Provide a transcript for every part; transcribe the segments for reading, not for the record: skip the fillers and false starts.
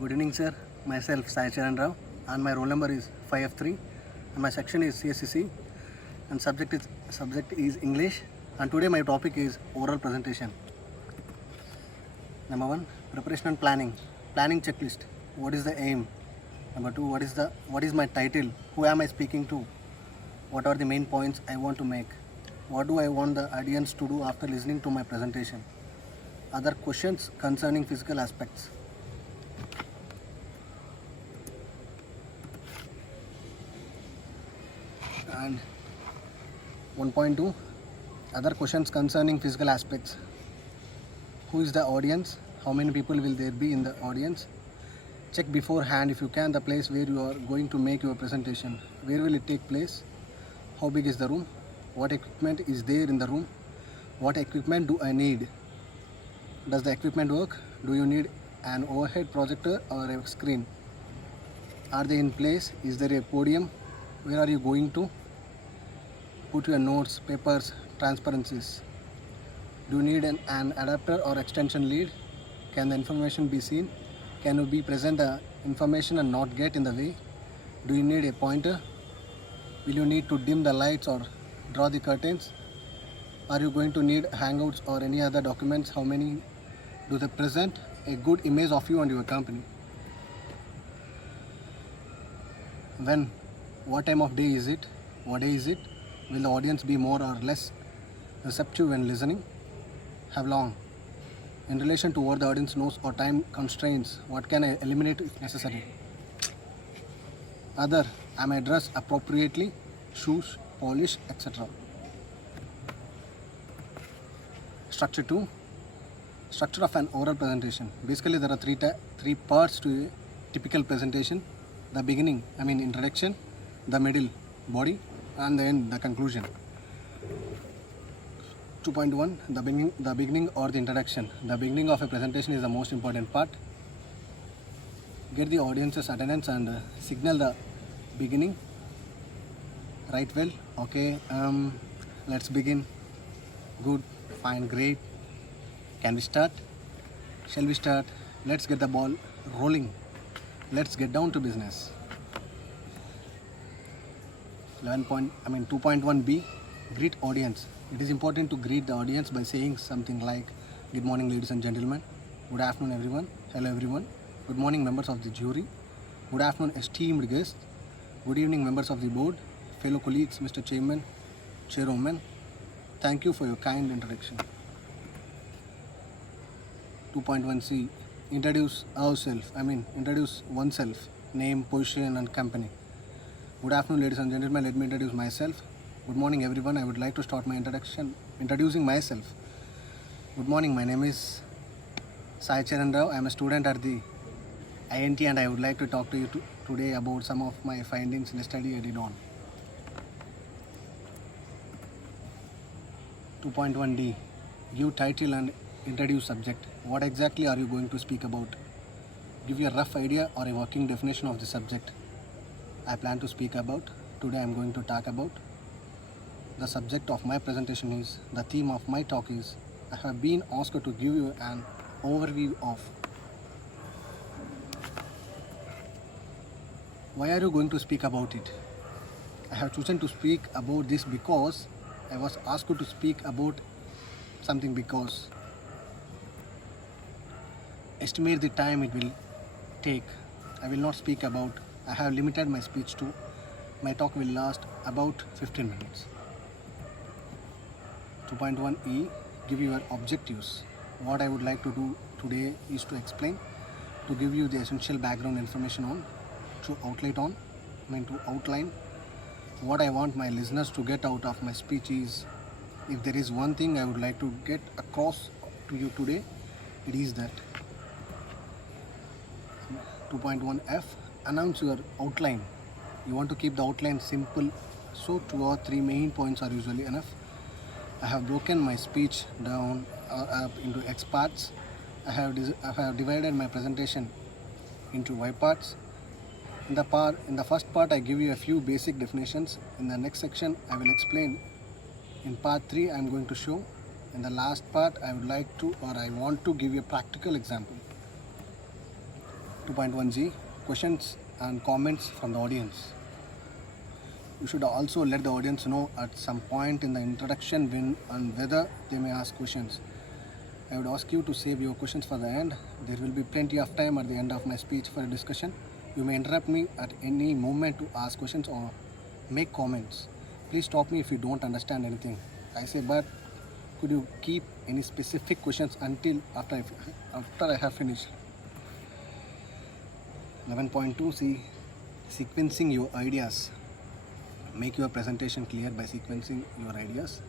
Good evening, sir. Myself, Sai Charan Rao, and my roll number is 5F3, and my section is CSCC, and subject is English. And today my topic is oral presentation. Number one, preparation and planning. Planning checklist. What is the aim? Number two, what is my title? Who am I speaking to? What are the main points I want to make? What do I want the audience to do after listening to my presentation? Other questions concerning physical aspects. And 1.2, other questions concerning physical aspects. Who is the audience? How many people will there be in the audience? Check beforehand if you can the place where you are going to make your presentation. Where will it take place? How big is the room? What equipment is there in the room? What equipment do I need? Does the equipment work? Do you need an overhead projector or a screen? Are they in place? Is there a podium? Where are you going to put your notes, papers, transparencies? Do you need an adapter or extension lead? Can the information be seen? Can you be present the information and not get in the way? Do you need a pointer? Will you need to dim the lights or draw the curtains? Are you going to need hangouts or any other documents? How many do they present a good image of you and your company? When? What time of day is it? What day is it? Will the audience be more or less receptive when listening? How long? In relation to what the audience knows or time constraints, what can I eliminate if necessary? Other, am I dressed appropriately? Shoes, polish, etc. Structure 2. Structure of an oral presentation. Basically, there are three parts to a typical presentation. The beginning, introduction, the middle, body, and the end, the conclusion. 2.1, the beginning or the introduction. The beginning of a presentation is the most important part. Get the audience's attendance and signal the beginning. Right, well, okay, let's begin. Good, fine, great. Can we start? Shall we start? Let's get the ball rolling. Let's get down to business. 2.1b, greet audience. It is important to greet the audience by saying something like, good morning ladies and gentlemen, good afternoon everyone, hello everyone, good morning members of the jury, good afternoon esteemed guests, good evening members of the board, fellow colleagues, Mr. Chairman, Chairwoman, thank you for your kind introduction. 2.1c, introduce oneself, name, position and company. Good afternoon ladies and gentlemen, let me introduce myself. Good morning everyone, I would like to start my introducing myself. Good morning, my name is Sai Charan Rao. I am a student at the INT and I would like to talk to you today about some of my findings in a study I did on. 2.1d, give title and introduce subject. What exactly are you going to speak about? Give you a rough idea or a working definition of the subject I plan to speak about. Today I am going to talk about. The subject of my presentation is, the theme of my talk is, I have been asked to give you an overview of. Why are you going to speak about it? I have chosen to speak about this because I was asked to speak about something because. Estimate the time it will take. I will not speak about. I have limited my speech to. My talk will last about 15 minutes. 2.1e, give your objectives. What I would like to do today is to explain, to give you the essential background information on, to outline what I want my listeners to get out of my speech is, if there is one thing I would like to get across to you today, it is that. 2.1f, announce your outline. You want to keep the outline simple, so 2 or 3 main points are usually enough. I have broken my speech down up into X parts. I have divided my presentation into Y parts. In the first part, I give you a few basic definitions. In the next section, I will explain. In part 3, I am going to show. In the last part, I want to give you a practical example. 2.1G, questions and comments from the audience. You should also let the audience know at some point in the introduction when and whether they may ask questions. I would ask you to save your questions for the end. There will be plenty of time at the end of my speech for a discussion. You may interrupt me at any moment to ask questions or make comments. Please stop me if you don't understand anything I say, but could you keep any specific questions until after I have finished? 11.2, see, sequencing your ideas. Make your presentation clear by sequencing your ideas.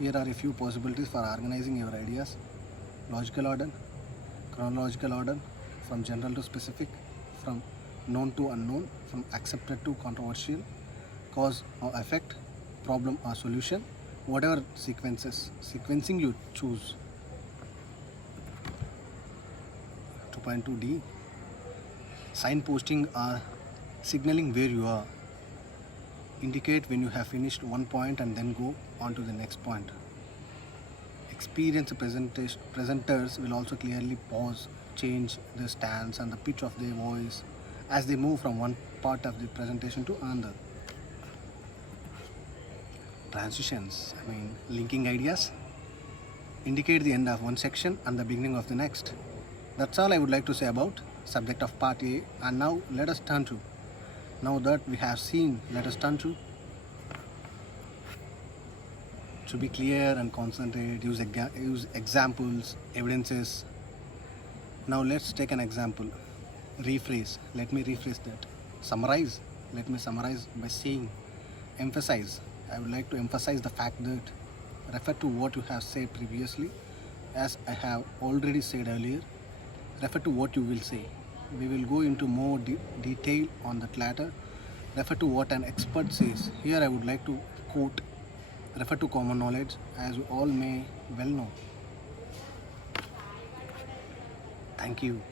Here are a few possibilities for organizing your ideas. Logical order, chronological order, from general to specific, from known to unknown, from accepted to controversial, cause or effect, problem or solution, whatever sequencing you choose. 2.2D, signposting or signaling where you are. Indicate when you have finished one point and then go on to the next point. Experienced presenters will also clearly pause, change their stance and the pitch of their voice as they move from one part of the presentation to another. Transitions, linking ideas. Indicate the end of one section and the beginning of the next. That's all I would like to say about subject of part A. And now let us turn to, now that we have seen, let us turn to be clear and concentrate, use examples, evidences. Now let's take an example. Rephrase, let me rephrase that. Summarize, let me summarize by saying. Emphasize, I would like to emphasize the fact that. Refer to what you have said previously, as I have already said earlier. Refer to what you will say. We will go into more detail on that latter. Refer to what an expert says. Here I would like to quote. Refer to common knowledge, as you all may well know. Thank you.